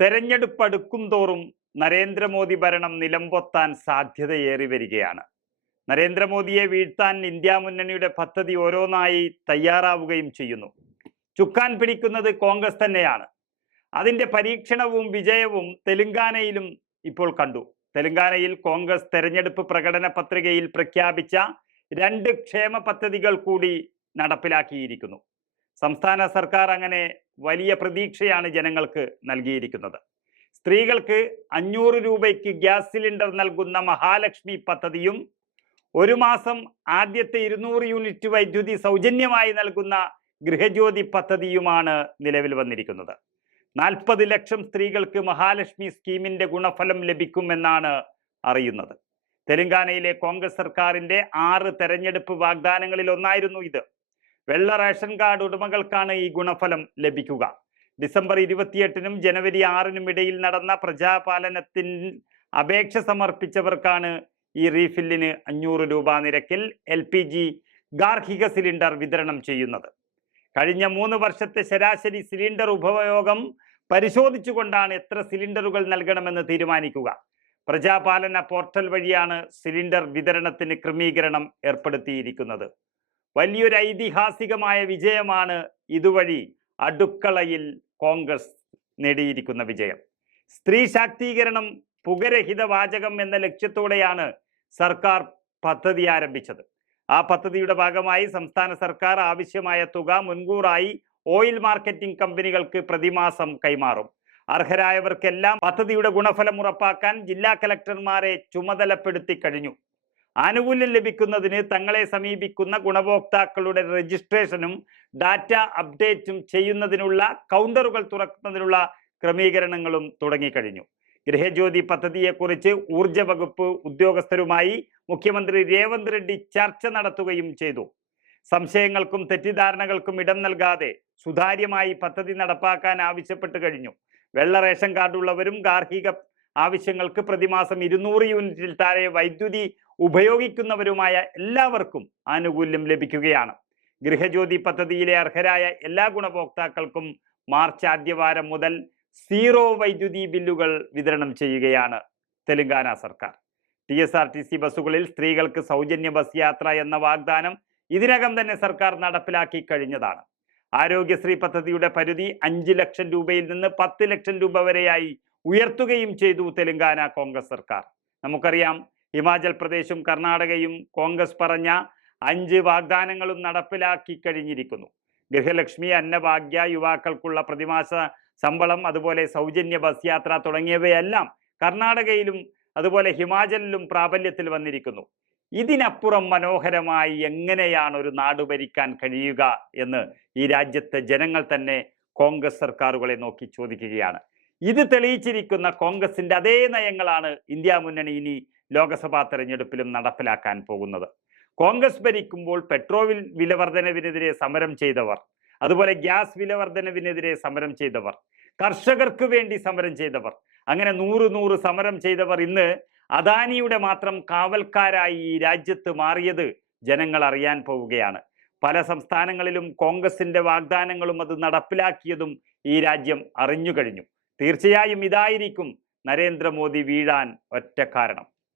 തെരഞ്ഞെടുപ്പ് അടുക്കും തോറും നരേന്ദ്രമോദി ഭരണം നിലംപൊത്താൻ സാധ്യതയേറി വരികയാണ്. നരേന്ദ്രമോദിയെ വീഴ്ത്താൻ ഇന്ത്യ മുന്നണിയുടെ പദ്ധതി ഓരോന്നായി തയ്യാറാവുകയും ചെയ്യുന്നു. ചുക്കാൻ പിടിക്കുന്നത് കോൺഗ്രസ് തന്നെയാണ്. അതിന്റെ പരീക്ഷണവും വിജയവും തെലുങ്കാനയിലും ഇപ്പോൾ കണ്ടു. തെലുങ്കാനയിൽ കോൺഗ്രസ് തെരഞ്ഞെടുപ്പ് പ്രകടന പത്രികയിൽ പ്രഖ്യാപിച്ച രണ്ട് ക്ഷേമ പദ്ധതികൾ കൂടി നടപ്പിലാക്കിയിരിക്കുന്നു. സംസ്ഥാന സർക്കാർ അങ്ങനെ വലിയ പ്രതീക്ഷയാണ് ജനങ്ങൾക്ക് നൽകിയിരിക്കുന്നത്. സ്ത്രീകൾക്ക് അഞ്ഞൂറ് രൂപയ്ക്ക് ഗ്യാസ് സിലിണ്ടർ നൽകുന്ന മഹാലക്ഷ്മി പദ്ധതിയും ഒരു മാസം ആദ്യത്തെ ഇരുന്നൂറ് യൂണിറ്റ് വൈദ്യുതി സൗജന്യമായി നൽകുന്ന ഗൃഹജ്യോതി പദ്ധതിയുമാണ് നിലവിൽ വന്നിരിക്കുന്നത്. നാൽപ്പത് ലക്ഷം സ്ത്രീകൾക്ക് മഹാലക്ഷ്മി സ്കീമിന്റെ ഗുണഫലം ലഭിക്കുമെന്നാണ് അറിയുന്നത്. തെലങ്കാനയിലെ കോൺഗ്രസ് സർക്കാരിന്റെ ആറ് തെരഞ്ഞെടുപ്പ് വാഗ്ദാനങ്ങളിൽ ഒന്നായിരുന്നു ഇത്. വെള്ള റേഷൻ കാർഡ് ഉടമകൾക്കാണ് ഈ ഗുണഫലം ലഭിക്കുക. ഡിസംബർ ഇരുപത്തിയെട്ടിനും ജനുവരി ആറിനും ഇടയിൽ നടന്ന പ്രജാപാലനത്തിൽ അപേക്ഷ സമർപ്പിച്ചവർക്കാണ് ഈ റീഫില്ലിന് അഞ്ഞൂറ് രൂപ നിരക്കിൽ എൽ പി ജി ഗാർഹിക സിലിണ്ടർ വിതരണം ചെയ്യുന്നത്. കഴിഞ്ഞ മൂന്ന് വർഷത്തെ ശരാശരി സിലിണ്ടർ ഉപയോഗം പരിശോധിച്ചുകൊണ്ടാണ് എത്ര സിലിണ്ടറുകൾ നൽകണമെന്ന് തീരുമാനിക്കുക. പ്രജാപാലന പോർട്ടൽ വഴിയാണ് സിലിണ്ടർ വിതരണത്തിന് ക്രമീകരണം ഏർപ്പെടുത്തിയിരിക്കുന്നത്. വലിയൊരു ഐതിഹാസികമായ വിജയമാണ് ഇതുവഴി അടുക്കളയിൽ കോൺഗ്രസ് നേടിയിരിക്കുന്ന വിജയം. സ്ത്രീ ശാക്തീകരണം പുകരഹിത വാചകം എന്ന ലക്ഷ്യത്തോടെയാണ് സർക്കാർ പദ്ധതി ആരംഭിച്ചത്. ആ പദ്ധതിയുടെ ഭാഗമായി സംസ്ഥാന സർക്കാർ ആവശ്യമായ തുക മുൻകൂറായി ഓയിൽ മാർക്കറ്റിംഗ് കമ്പനികൾക്ക് പ്രതിമാസം കൈമാറും. അർഹരായവർക്കെല്ലാം പദ്ധതിയുടെ ഗുണഫലം ഉറപ്പാക്കാൻ ജില്ലാ കലക്ടർമാരെ ചുമതലപ്പെടുത്തി കഴിഞ്ഞു. ആനുകൂല്യം ലഭിക്കുന്നതിന് തങ്ങളെ സമീപിക്കുന്ന ഗുണഭോക്താക്കളുടെ രജിസ്ട്രേഷനും ഡാറ്റ അപ്ഡേറ്റും ചെയ്യുന്നതിനുള്ള കൗണ്ടറുകൾ തുറക്കുന്നതിനുള്ള ക്രമീകരണങ്ങളും തുടങ്ങിക്കഴിഞ്ഞു. ഗൃഹജ്യോതി പദ്ധതിയെക്കുറിച്ച് ഊർജ വകുപ്പ് ഉദ്യോഗസ്ഥരുമായി മുഖ്യമന്ത്രി രേവന്ത് റെഡ്ഡി ചർച്ച നടത്തുകയും ചെയ്തു. സംശയങ്ങൾക്കും തെറ്റിദ്ധാരണകൾക്കും ഇടം നൽകാതെ സുതാര്യമായി പദ്ധതി നടപ്പാക്കാൻ ആവശ്യപ്പെട്ട് കഴിഞ്ഞു. വെള്ള റേഷൻ കാർഡുള്ളവരും ഗാർഹിക ആവശ്യങ്ങൾക്ക് പ്രതിമാസം ഇരുന്നൂറ് യൂണിറ്റിൽ താഴെ വൈദ്യുതി ഉപയോഗിക്കുന്നവരുമായ എല്ലാവർക്കും ആനുകൂല്യം ലഭിക്കുകയാണ്. ഗൃഹജ്യോതി പദ്ധതിയിലെ അർഹരായ എല്ലാ ഗുണഭോക്താക്കൾക്കും മാർച്ച് ആദ്യവാരം മുതൽ സീറോ വൈദ്യുതി ബില്ലുകൾ വിതരണം ചെയ്യുകയാണ് തെലങ്കാന സർക്കാർ. T S R T C ബസ്സുകളിൽ സ്ത്രീകൾക്ക് സൗജന്യ ബസ് യാത്ര എന്ന വാഗ്ദാനം ഇതിനകം തന്നെ സർക്കാർ നടപ്പിലാക്കി കഴിഞ്ഞതാണ്. ആരോഗ്യശ്രീ പദ്ധതിയുടെ പരിധി അഞ്ച് ലക്ഷം രൂപയിൽ നിന്ന് പത്ത് ലക്ഷം രൂപ വരെയായി ഉയർത്തുകയും ചെയ്തു തെലങ്കാന കോൺഗ്രസ് സർക്കാർ. നമുക്കറിയാം ഹിമാചൽ പ്രദേശും കർണാടകയും കോൺഗ്രസ് പറഞ്ഞ അഞ്ച് വാഗ്ദാനങ്ങളും നടപ്പിലാക്കി കഴിഞ്ഞിരിക്കുന്നു. ഗൃഹലക്ഷ്മി അന്നഭാഗ്യ യുവാക്കൾക്കുള്ള പ്രതിമാസ ശമ്പളം അതുപോലെ സൗജന്യ ബസ് യാത്ര തുടങ്ങിയവയെല്ലാം കർണാടകയിലും അതുപോലെ ഹിമാചലിലും പ്രാബല്യത്തിൽ വന്നിരിക്കുന്നു. ഇതിനപ്പുറം മനോഹരമായി എങ്ങനെയാണ് ഒരു നാട് ഭരിക്കാൻ കഴിയുക എന്ന് ഈ രാജ്യത്തെ ജനങ്ങൾ തന്നെ കോൺഗ്രസ് സർക്കാരുകളെ നോക്കി ചോദിക്കുകയാണ്. ഇത് തെളിയിച്ചിരിക്കുന്ന കോൺഗ്രസിന്റെ അതേ നയങ്ങളാണ് ഇന്ത്യ മുന്നണി ഇനി ലോക്സഭാ തെരഞ്ഞെടുപ്പിലും നടപ്പിലാക്കാൻ പോകുന്നത്. കോൺഗ്രസ് ഭരിക്കുമ്പോൾ പെട്രോൾ വിലവർധനവിനെതിരെ സമരം ചെയ്തവർ അതുപോലെ ഗ്യാസ് വിലവർധനവിനെതിരെ സമരം ചെയ്തവർ കർഷകർക്ക് വേണ്ടി സമരം ചെയ്തവർ അങ്ങനെ നൂറ് നൂറ് സമരം ചെയ്തവർ ഇന്ന് അദാനിയുടെ മാത്രം കാവൽക്കാരായി ഈ രാജ്യത്ത് മാറിയത് ജനങ്ങൾ അറിയാൻ പോവുകയാണ്. പല സംസ്ഥാനങ്ങളിലും കോൺഗ്രസിന്റെ വാഗ്ദാനങ്ങളും അത് നടപ്പിലാക്കിയതും ഈ രാജ്യം അറിഞ്ഞു കഴിഞ്ഞു. തീർച്ചയായും ഇതായിരിക്കും നരേന്ദ്രമോദി വീഴാൻ ഒറ്റ കാരണം.